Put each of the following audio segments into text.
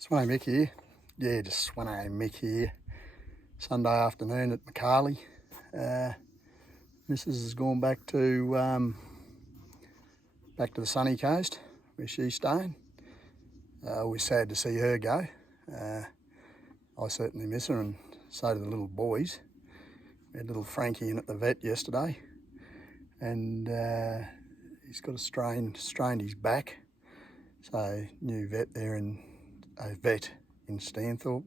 Swanee Mick here. Yeah, just Swanee Mick here. Sunday afternoon at Macali. Mrs. has gone back to the sunny coast where she's staying. Always sad to see her go. I certainly miss her, and so do the little boys. We had little Frankie in at the vet yesterday, and he's got strained his back. So new vet there in Stanthorpe.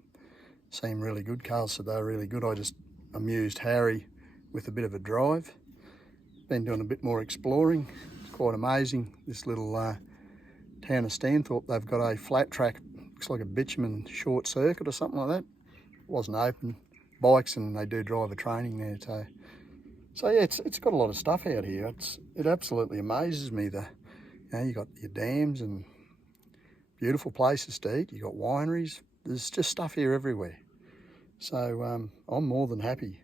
Seemed really good. Carl said they were really good. I just amused Harry with a bit of a drive. Been doing a bit more exploring. It's quite amazing. This little town of Stanthorpe, they've got a flat track, looks like a bitumen short circuit or something like that. It wasn't open. Bikes, and they do driver training there too. So yeah, it's got a lot of stuff out here. It absolutely amazes me. You got your dams and beautiful places to eat. You got wineries. There's just stuff here everywhere. So I'm more than happy.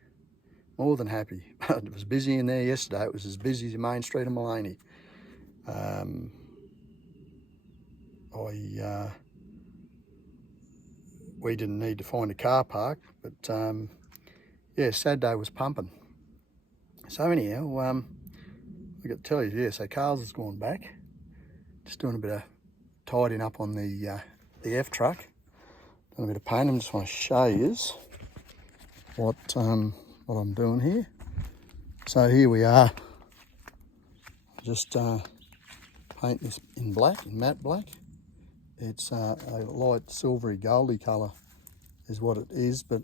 More than happy. It was busy in there yesterday. It was as busy as the main street of Maleny. We didn't need to find a car park, but yeah, Saturday was pumping. So anyhow, I got to tell you, yeah, so Carl's has gone back. Just doing a bit of tidying up on the F truck. Doing a bit of paint. I just want to show you what I'm doing here. So here we are. Just paint this in black, in matte black. It's a light silvery goldy colour is what it is, but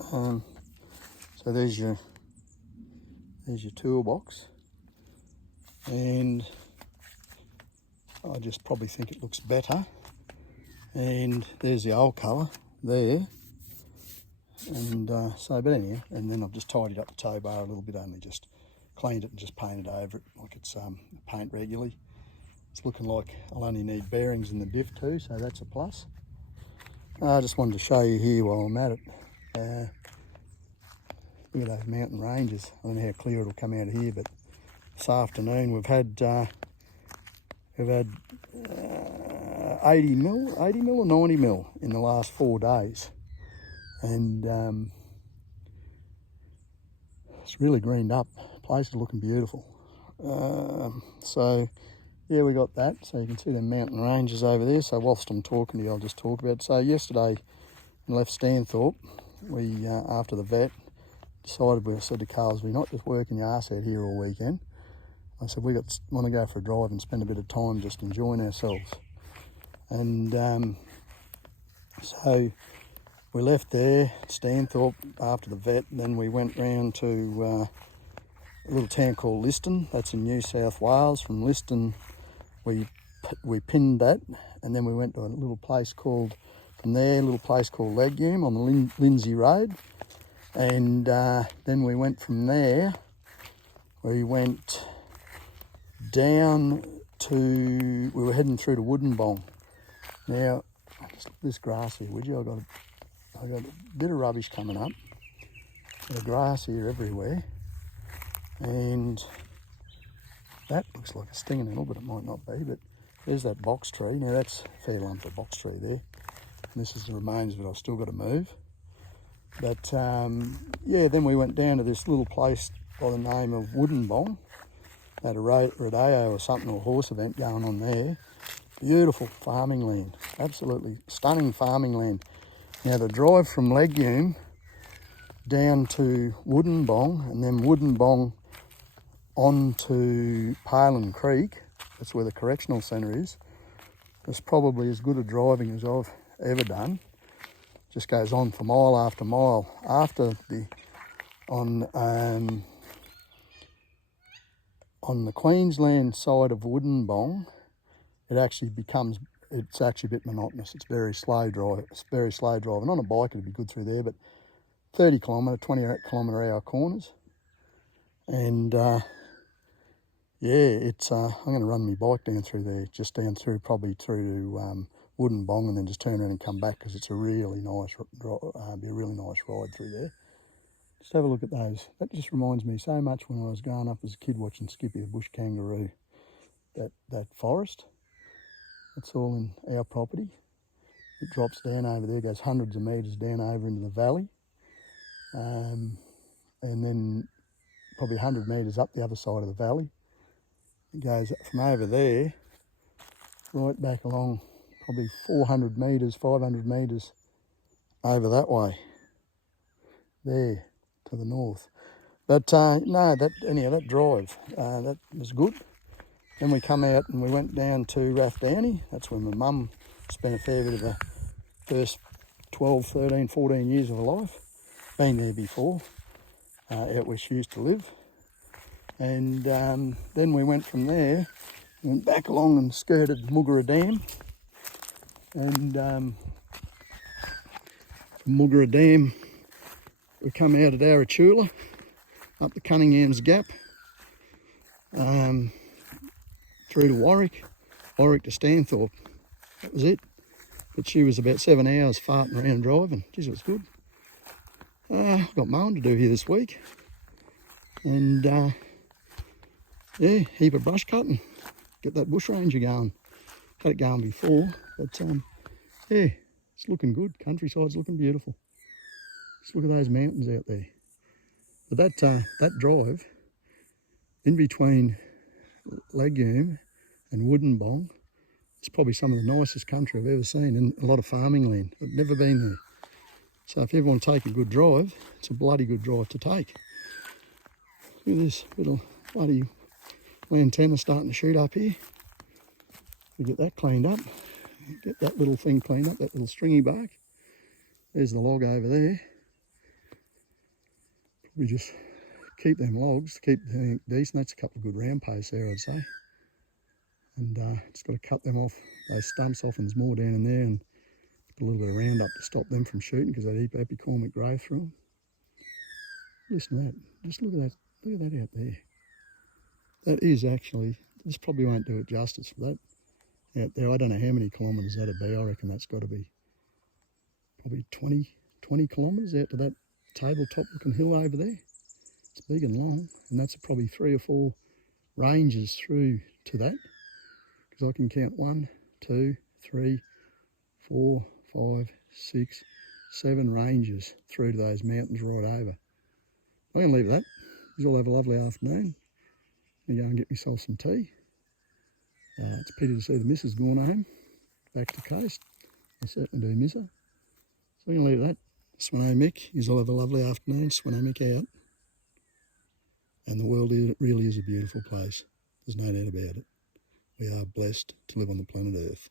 so there's your toolbox, and I just probably think it looks better. And there's the old colour there, and but anyhow, and then I've just tidied up the tow bar a little bit, only just cleaned it and just painted over it like it's paint regularly. It's looking like I'll only need bearings in the diff too, so that's a plus. I just wanted to show you here while I'm at it. Look at those mountain ranges. I don't know how clear it'll come out of here, but this afternoon we've had 80 mil or 90 mil in the last 4 days, and it's really greened up. The place is looking beautiful. So yeah, we got that. So you can see the mountain ranges over there. So whilst I'm talking to you, I'll just talk about it. So yesterday, we left Stanthorpe. We, after the vet, I said to Carls, we're not just working your arse out here all weekend. I said, want to go for a drive and spend a bit of time just enjoying ourselves. And so we left there, Stanthorpe, after the vet. Then we went round to a little town called Liston. That's in New South Wales. From Liston, we pinned that, and then we went to a little place called Legume on the Lindsay Road. And then we went from there, we went down to, we were heading through to Woodenbong. Now, this grass here, would you? I got a bit of rubbish coming up. Got grass here everywhere. And that looks like a stinging nettle, but it might not be. But there's that box tree. Now that's a fair lump of box tree there. And this is the remains of it. I've still got to move. But yeah, then we went down to this little place by the name of Woodenbong. Had a rodeo or something, or horse event going on there. Beautiful farming land, absolutely stunning farming land. Now the drive from Legume down to Woodenbong, and then Woodenbong on to Palin Creek, that's where the correctional centre is. It's probably as good a driving as I've ever done. Just goes on for mile after mile. On the Queensland side of Woodenbong, it's actually a bit monotonous. It's very slow drive. And on a bike it'd be good through there, but 28 kilometre hour corners. And yeah, I'm going to run my bike down through there, probably through to Woodenbong, and then just turn around and come back, because it's a really nice, be a really nice ride through there. Just have a look at those. That just reminds me so much when I was growing up as a kid watching Skippy the Bush Kangaroo. That forest, that's all in our property. It drops down over there, goes hundreds of metres down over into the valley. And then probably 100 metres up the other side of the valley. It goes from over there right back along probably 400 metres, 500 metres over that way, there to the north. But no, that drive, that was good. Then we come out and we went down to Rathdowney. That's where my mum spent a fair bit of the first 12, 13, 14 years of her life. Been there before, out where she used to live. And then we went from there, went back along and skirted Muggera Dam. And from Muggera Dam, we come out at Arachula, up the Cunningham's Gap, through to Warwick to Stanthorpe. That was it. But she was about 7 hours farting around driving. Geez, it was good. I've got mowing to do here this week. And yeah, heap of brush cutting. Get that bush ranger going. Had it going before, but yeah, it's looking good. Countryside's looking beautiful. Just look at those mountains out there. But that drive in between Legume and Woodinbong, it's probably some of the nicest country I've ever seen, and a lot of farming land. I've never been there. So if you ever want to take a good drive, it's a bloody good drive to take. Look at this little bloody lantana starting to shoot up here. We get that cleaned up. Get that little thing cleaned up, that little stringy bark. There's the log over there. We just keep them logs, keep them decent. That's a couple of good round posts there, I'd say. And just got to cut them off, those stumps off, and there's more down in there, and put a little bit of Roundup to stop them from shooting because they heap apicormic growth through them. Listen to that. Just look at that. Look at that out there. That is actually, this probably won't do it justice for that out there. I don't know how many kilometres that'd be. I reckon that's got to be probably 20 kilometres out to that tabletop looking hill over there. It's big and long, and that's probably 3 or 4 ranges through to that, because I can count 1, 2, 3, 4, 5, 6, 7 ranges through to those mountains right over. I'm going to leave that. You all have a lovely afternoon. I'm going to go and get myself some tea. It's a pity to see the missus going home back to the coast. I certainly do miss her. So I'm going to leave that. Swano Mick, you all have a lovely afternoon. Swano Mick out. And the world really is a beautiful place. There's no doubt about it. We are blessed to live on the planet Earth.